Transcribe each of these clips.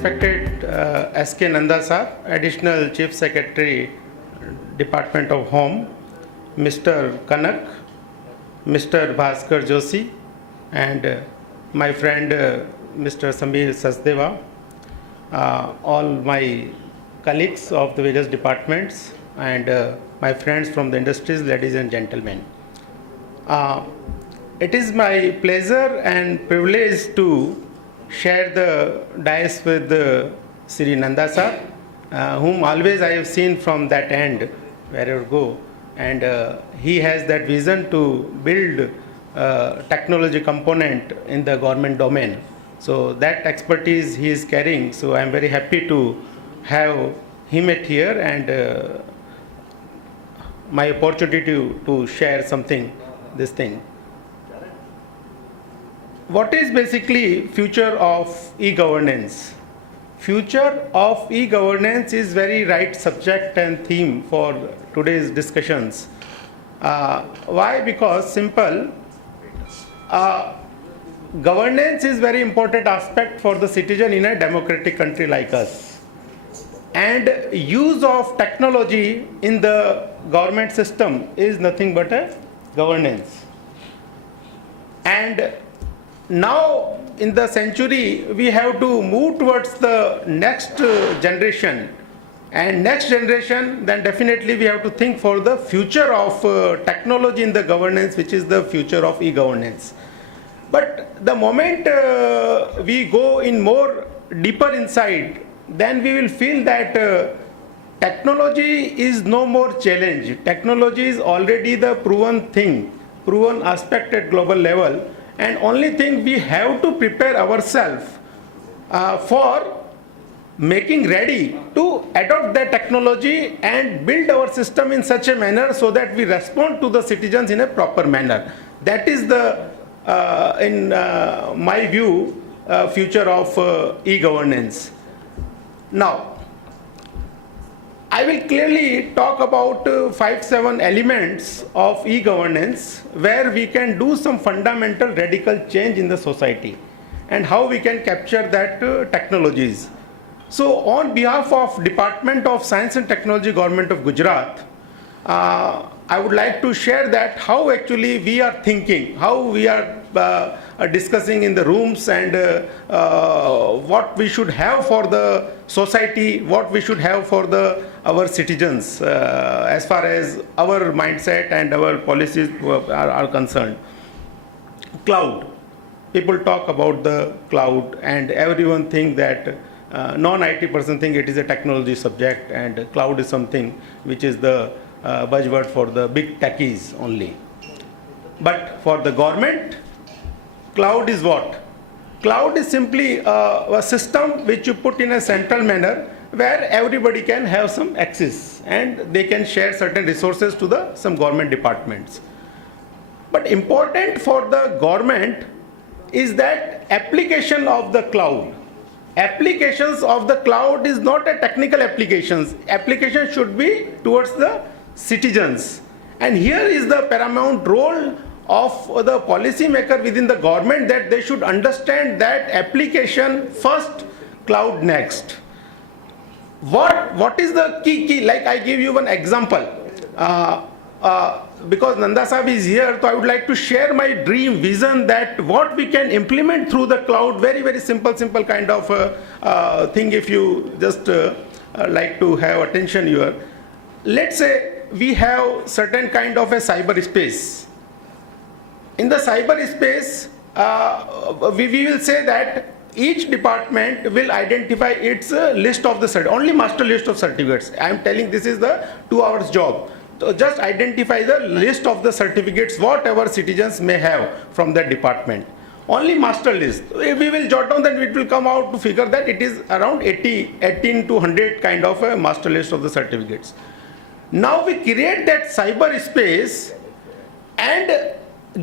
respected S.K. Nanda sir, Additional Chief Secretary, Department of Home, Mr. Kanak, Mr. Bhaskar Joshi, and my friend Mr. Samir Sachdeva, all my colleagues of the various departments, and my friends from the industries, ladies and gentlemen. It is my pleasure and privilege to share the dais with Sri Nanda sir, whom always I have seen from that end, wherever I go, and he has that vision to build technology component in the government domain. So that expertise he is carrying, so I am very happy to have him at here and my opportunity to share something, this thing. What is basically future of e-governance? Future of e-governance is very right subject and theme for today's discussions. Why? Because simple, governance is very important aspect for the citizen in a democratic country like us. And use of technology in the government system is nothing but a governance. And now in the century we have to move towards the next generation, and next generation, then definitely we have to think for the future of technology in the governance, which is the future of e-governance. But the moment we go in more deeper inside, then we will feel that technology is no more challenge. Technology is already the proven thing, proven aspect at global level. And only thing we have to prepare ourselves for making ready to adopt that technology and build our system in such a manner so that we respond to the citizens in a proper manner. That is the, in my view, future of e-governance. Now, I will clearly talk about 5-7 elements of e-governance where we can do some fundamental radical change in the society and how we can capture that technologies. So on behalf of Department of Science and Technology, Government of Gujarat, I would like to share that how actually we are thinking, how we are discussing in the rooms, and what we should have for the society, what we should have for our citizens as far as our mindset and our policies are concerned. Cloud. People talk about the cloud and everyone think that non-IT person think it is a technology subject and cloud is something which is the buzzword for the big techies only. But for the government, cloud is what? Cloud is simply a system which you put in a central manner where everybody can have some access and they can share certain resources to some government departments. But important for the government is that application of the cloud. Applications of the cloud is not a technical applications. Application should be towards the citizens. And here is the paramount role of the policy maker within the government, that they should understand that application first, cloud next. What is the key? Like I give you one example. Because Nanda Sahib is here, so I would like to share my dream vision that what we can implement through the cloud, very, very simple kind of thing if you just like to have attention here. Let's say we have certain kind of a cyberspace. In the cyberspace, we will say that each department will identify its list of the only master list of certificates. I am telling this is the 2 hours job. So just identify the list of the certificates whatever citizens may have from that department. Only master list. If we will jot down, then it will come out to figure that it is around 18 to 100 kind of a master list of the certificates. Now we create that cyberspace and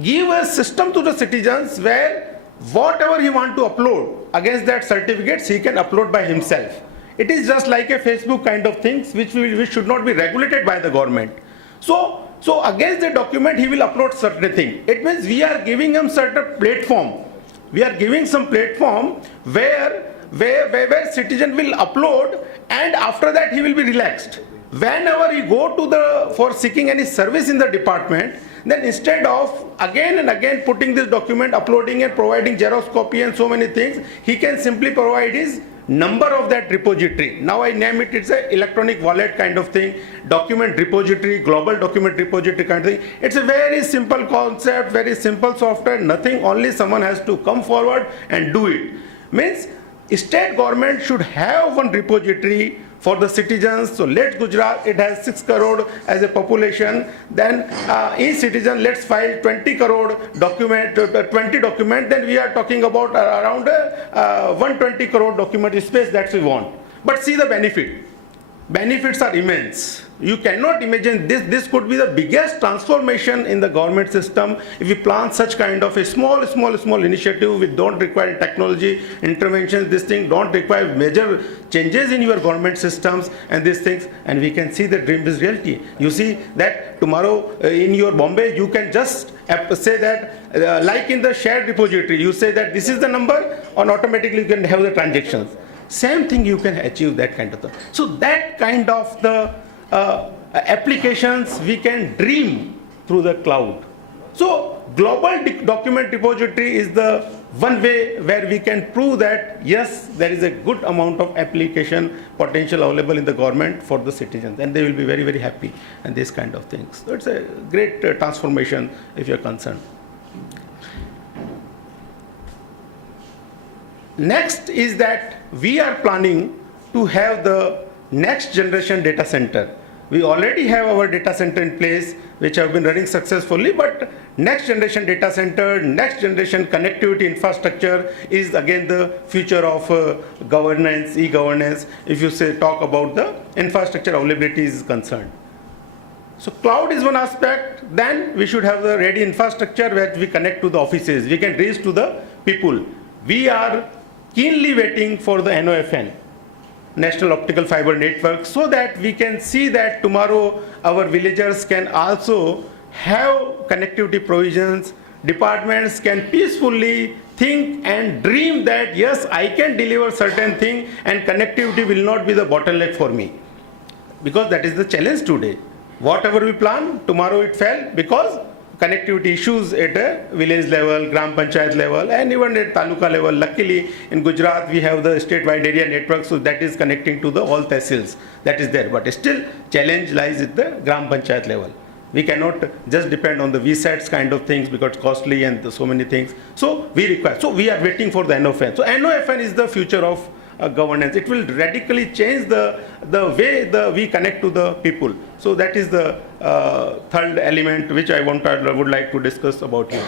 give a system to the citizens where whatever he want to upload against that certificates he can upload by himself. It is just like a Facebook kind of things which should not be regulated by the government. So against the document he will upload certain thing. It means we are giving him certain platform. We are giving some platform where where citizen will upload and after that he will be relaxed. Whenever he go to for seeking any service in the department, then instead of again and again putting this document, uploading and providing Xerox copy and so many things, he can simply provide his number of that repository. Now I name it, it's an electronic wallet kind of thing, document repository, global document repository kind of thing. It's a very simple concept, very simple software, nothing, only someone has to come forward and do it. Means state government should have one repository for the citizens. So let's Gujarat, it has 6 crore as a population, then each citizen let's file 20 crore document, 20 document, then we are talking about around 120 crore document space that we want. But see the benefits are immense. You cannot imagine this could be the biggest transformation in the government system if we plan such kind of a small initiative which don't require technology interventions. This thing don't require major changes in your government systems and these things, and we can see the dream is reality. You see that tomorrow in your Bombay you can just say that like in the shared repository, you say that this is the number and automatically you can have the transactions. Same thing you can achieve that kind of thing. So that kind of the applications we can dream through the cloud. So global document repository is the one way where we can prove that yes, there is a good amount of application potential available in the government for the citizens, and they will be very, very happy and these kind of things. So it's a great transformation if you're concerned. Next is that we are planning to have the next generation data center. We already have our data center in place which have been running successfully, but next generation data center, next generation connectivity infrastructure is again the future of governance, e-governance, if you say talk about the infrastructure availability is concerned. So cloud is one aspect, then we should have the ready infrastructure where we connect to the offices, we can reach to the people. We are keenly waiting for the NOFN, National Optical Fiber Network, so that we can see that tomorrow our villagers can also have connectivity provisions. Departments can peacefully think and dream that yes, I can deliver certain thing and connectivity will not be the bottleneck for me. Because that is the challenge today. Whatever we plan, tomorrow it fell because connectivity issues at a village level, Gram Panchayat level, and even at Taluka level. Luckily, in Gujarat, we have the statewide area network, so that is connecting to the all tehsils. That is there. But still, challenge lies at the Gram Panchayat level. We cannot just depend on the VSATs kind of things because it's costly and so many things. So we require. So we are waiting for the NOFN. So NOFN is the future of governance. It will radically change the way we connect to the people. So that is the third element which I would like to discuss about here.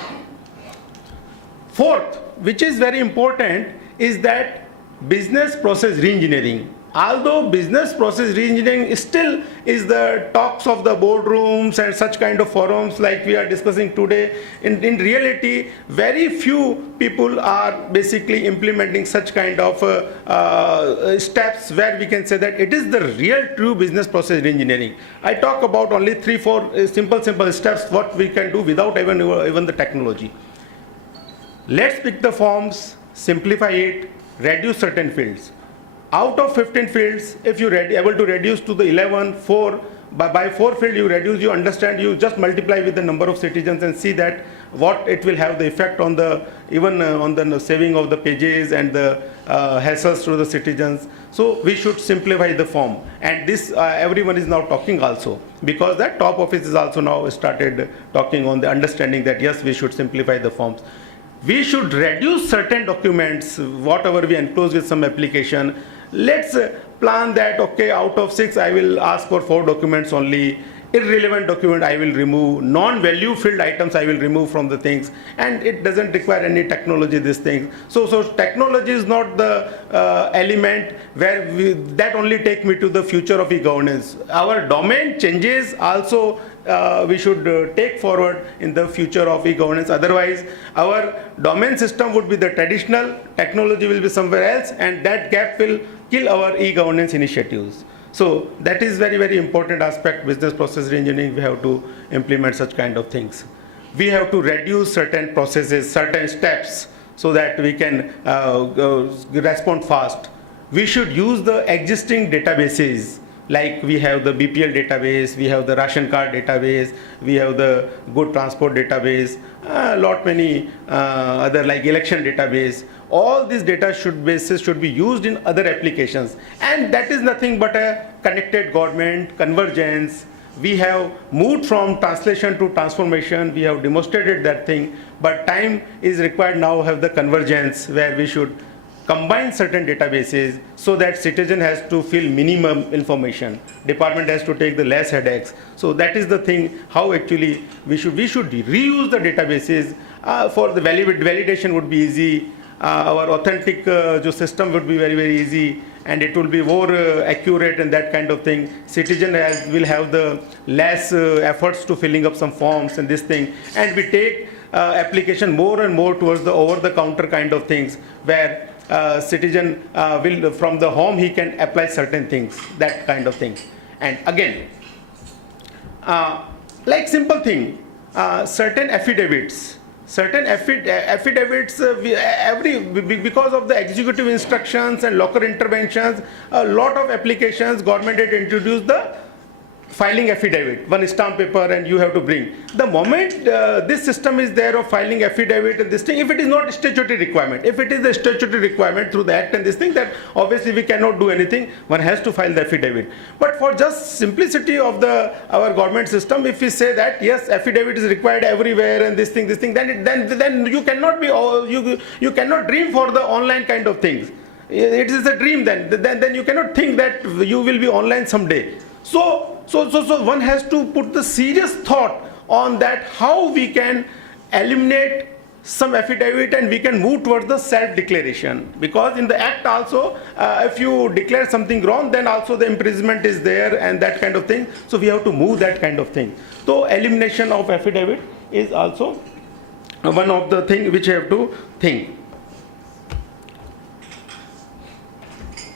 Fourth, which is very important, is that business process reengineering. Although business process reengineering still is the talks of the boardrooms and such kind of forums like we are discussing today, in reality, very few people are basically implementing such kind of steps where we can say that it is the real true business process reengineering. I talk about only 3-4 simple steps what we can do without even the technology. Let's pick the forms, simplify it, reduce certain fields. Out of 15 fields, if you're able to reduce to the 11, 4, by 4 field you reduce, you understand, you just multiply with the number of citizens and see that what it will have the effect on the, even on the saving of the pages and the hassles to the citizens. So we should simplify the form. And this everyone is now talking also, because that top office is also now started talking on the understanding that yes, we should simplify the forms. We should reduce certain documents, whatever we enclose with some application. Let's plan that, okay, out of 6, I will ask for 4 documents only. Irrelevant document I will remove. Non-value filled items I will remove from the things. And it doesn't require any technology, these things. So technology is not the element where that only take me to the future of e-governance. Our domain changes also we should take forward in the future of e-governance. Otherwise, our domain system would be the traditional, technology will be somewhere else, and that gap will kill our e-governance initiatives. So that is very, very important aspect. Business process reengineering, we have to implement such kind of things. We have to reduce certain processes, certain steps. so that we can respond fast. We should use the existing databases, like we have the BPL database, we have the ration card database, we have the good transport database, lot many other like election database. All these databases should be used in other applications, and that is nothing but a connected government, convergence. We have moved from translation to transformation, we have demonstrated that thing, but time is required now have the convergence, where we should combine certain databases so that citizen has to fill minimum information, department has to take the less headaches. So that is the thing, how actually we should reuse the databases. For the validation would be easy, our authentic system would be very easy, and it will be more accurate and that kind of thing. Citizen will have the less efforts to filling up some forms and this thing, and we take application more and more towards the over-the-counter kind of things, where citizen will from the home he can apply certain things, that kind of thing. And again, like simple thing, certain affidavits, because of the executive instructions and local interventions, a lot of applications government had introduced the filing affidavit, one stamp paper, and you have to bring. The moment this system is there of filing affidavit and this thing, if it is not a statutory requirement, if it is a statutory requirement through the act and this thing, that obviously we cannot do anything, one has to file the affidavit. But for just simplicity of our government system, if we say that yes, affidavit is required everywhere and this thing, then you cannot be, you cannot dream for the online kind of things. It is a dream then you cannot think that you will be online someday. So one has to put the serious thought on that, how we can eliminate some affidavit and we can move towards the self-declaration. Because in the act also, if you declare something wrong, then also the imprisonment is there and that kind of thing. So we have to move that kind of thing. So elimination of affidavit is also one of the things which you have to think.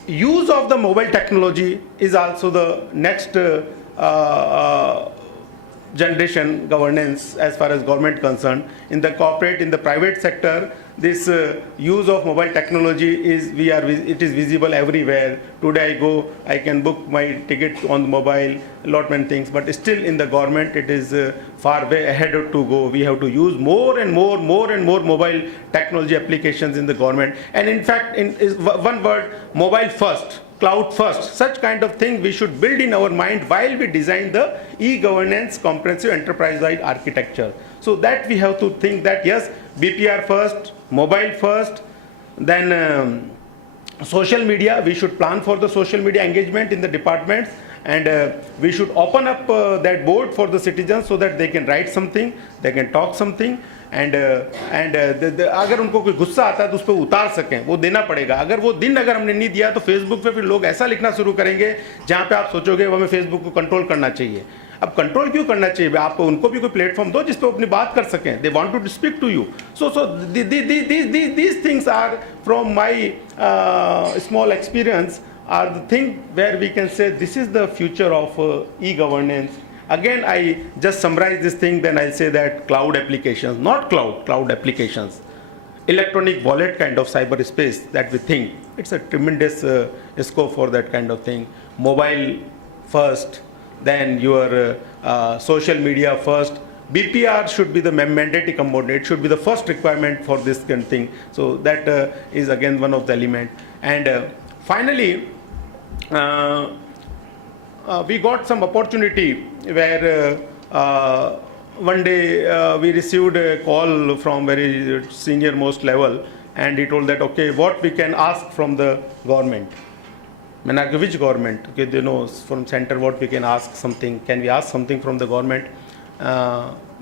Use of the mobile technology is also the next generation governance as far as government concerned. In the corporate, in the private sector, this use of mobile technology it is visible everywhere. Today I can book my ticket on the mobile, lot many things, but still in the government it is far way ahead to go. We have to use more and more mobile technology applications in the government. And in fact, one word, mobile first, cloud first, such kind of thing we should build in our mind while we design the e-governance comprehensive enterprise-wide architecture. So that we have to think that yes, BPR first, mobile first, then social media, we should plan for the social media engagement in the departments, and we should open up that board for the citizens so that they can write something, they can talk something, and अगर उनको कोई गुस्सा आता है तो उस पर उतार सकें, वो देना पड़ेगा. अगर वो दिन अगर हमने नहीं दिया तो फेसबुक पे फिर लोग ऐसा लिखना शुरू करेंगे जहाँ पे आप सोचोगे वो हमें फेसबुक को कंट्रोल करना चाहिए. अब कंट्रोल क्यों करना चाहिए? आप उनको भी कोई प्लेटफॉर्म दो जिस पे अपनी बात कर सकें. They want to speak to you. So these things are from my small experience are the thing where we can say this is the future of e-governance. Again, I just summarize this thing, then I'll say that cloud applications, not cloud applications, electronic wallet kind of cyberspace that we think, it's a tremendous scope for that kind of thing. Mobile first, then your social media first. BPR should be the mandatory component. It should be the first requirement for this kind of thing. So that is again one of the element. And finally, we got some opportunity where one day we received a call from very senior most level, and he told that, okay, what we can ask from the government. मैंने कहा which government? Okay, they know from center what we can ask something. Can we ask something from the government?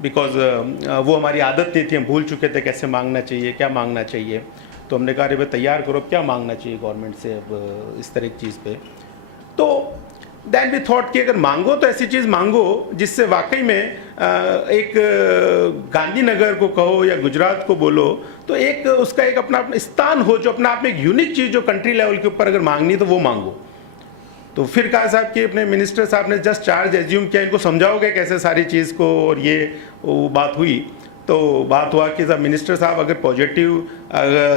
Because वो हमारी आदत नहीं थी, हम भूल चुके थे कैसे मांगना चाहिए, क्या मांगना चाहिए. तो हमने कहा अरे तैयार करो क्या मांगना चाहिए गवर्नमेंट से अब इस तरह की चीज़ पे. तो देन वी थॉट कि अगर मांगो तो ऐसी चीज़ मांगो जिससे वाकई में एक गांधीनगर को कहो या गुजरात को बोलो तो एक उसका एक अपना स्थान हो, जो अपना आप में एक यूनिक चीज़ जो कंट्री लेवल के ऊपर अगर मांगनी तो वो मांगो. तो फिर कहा साहब कि अपने मिनिस्टर साहब ने जस्ट चार्ज एज्यूम किया, इनको समझाओगे कैसे सारी चीज़ को, और ये वो बात हुई. तो बात हुआ कि मिनिस्टर साहब अगर पॉजिटिव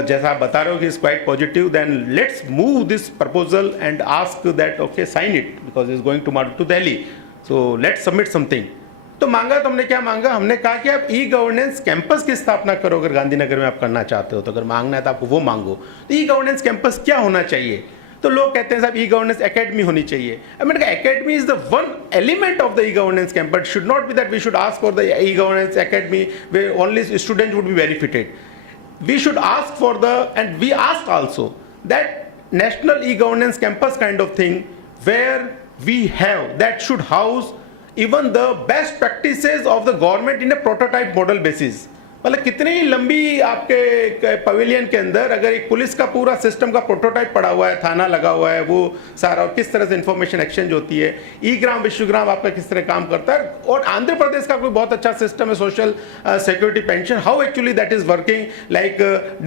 जैसा आप बता रहे हो कि is quite positive, then let's move this proposal and ask that okay sign it because is going tomorrow to Delhi, so let's submit something. तो मांगा, तो हमने क्या मांगा, हमने कहा कि आप ई गवर्नेंस कैंपस की स्थापना करो अगर गांधीनगर में आप करना चाहते हो, तो अगर मांगना है तो आपको वो मांगो। तो ई गवर्नेंस कैंपस क्या होना चाहिए, तो लोग कहते हैं साहब ई गवर्नेंस एकेडमी होनी चाहिए। मैंने कहा academy is the one element of the e governance camp, but should not be that we should ask for the e governance academy way only student would be benefited. We should ask for the, and we asked also, that national e-governance campus kind of thing where we have, that should house even the best practices of the government in a prototype model basis. मतलब कितनी लंबी आपके pavilion के अंदर अगर एक police का पूरा सिस्टम का प्रोटोटाइप पड़ा हुआ है, थाना लगा हुआ है, वो सारा, और किस तरह से इंफॉर्मेशन एक्सचेंज होती है, ई ग्राम विश्वग्राम आपका किस तरह काम करता है, और आंध्र प्रदेश का कोई बहुत अच्छा सिस्टम है social security pension, how actually that is working, like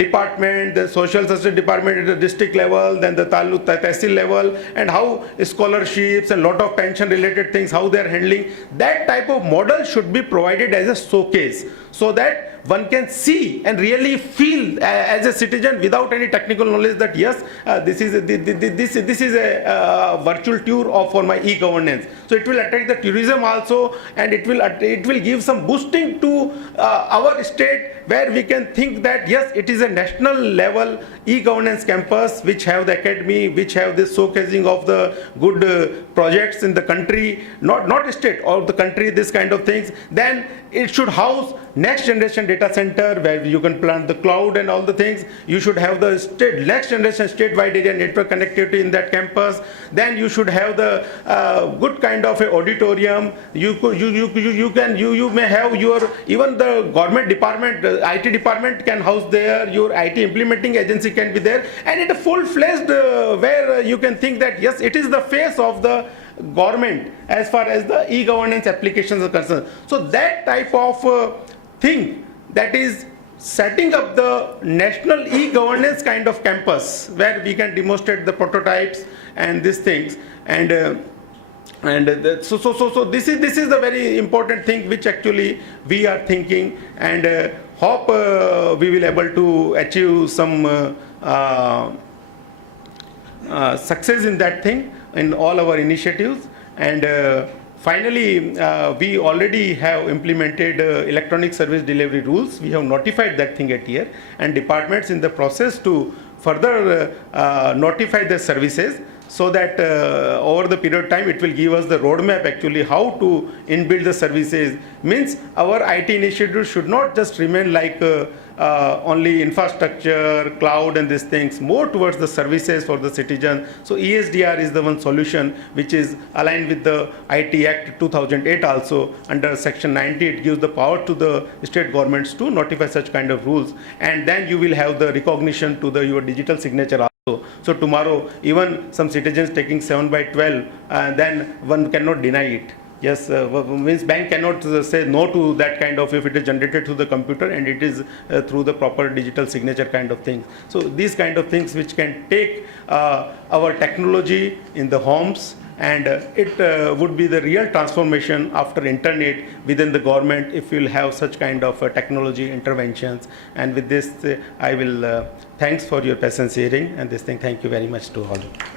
department, the social service department at the district level, then the taluk tehsil level, and how scholarships and lot of pension related things, how they are handling, that type of model should be provided as a showcase, so that one can see and really feel as a citizen without any technical knowledge that yes, this is a virtual tour of for my e-governance. So it will attract the tourism also, and it will give some boosting to our state, where we can think that yes, it is a national level e-governance campus which have the academy, which have this showcasing of the good projects in the country, not state, or the country, this kind of things. Then it should house next generation data center where you can plant the cloud and all the things. You should have the next generation statewide area network connectivity in that campus. Then you should have the good kind of a auditorium. You may have your, even the government department, IT department can house there, your IT implementing agency can be there, and it a full-fledged where you can think that yes, it is the face of the government as far as the e-governance applications are concerned. So that type of thing, that is setting up the national e-governance kind of campus where we can demonstrate the prototypes and these things, and so this is the very important thing which actually we are thinking, and hope we will able to achieve some success in that thing in all our initiatives. And finally, we already have implemented electronic service delivery rules. We have notified that thing at here, and departments in the process to further notify the services, so that over the period of time it will give us the roadmap actually how to inbuild the services. Means our IT initiatives should not just remain like only infrastructure, cloud and these things, more towards the services for the citizen. So ESDR is the one solution which is aligned with the IT Act 2008 also. Under section 90 it gives the power to the state governments to notify such kind of rules, and then you will have the recognition to your digital signature also. So tomorrow even some citizens taking 7/12, then one cannot deny it. Yes, means bank cannot say no to that kind of, if it is generated through the computer and it is through the proper digital signature kind of things. So these kind of things which can take our technology in the homes, and it would be the real transformation after internet within the government if we will have such kind of technology interventions. And with this I will thanks for your patience hearing and this thing. Thank you very much to all of you.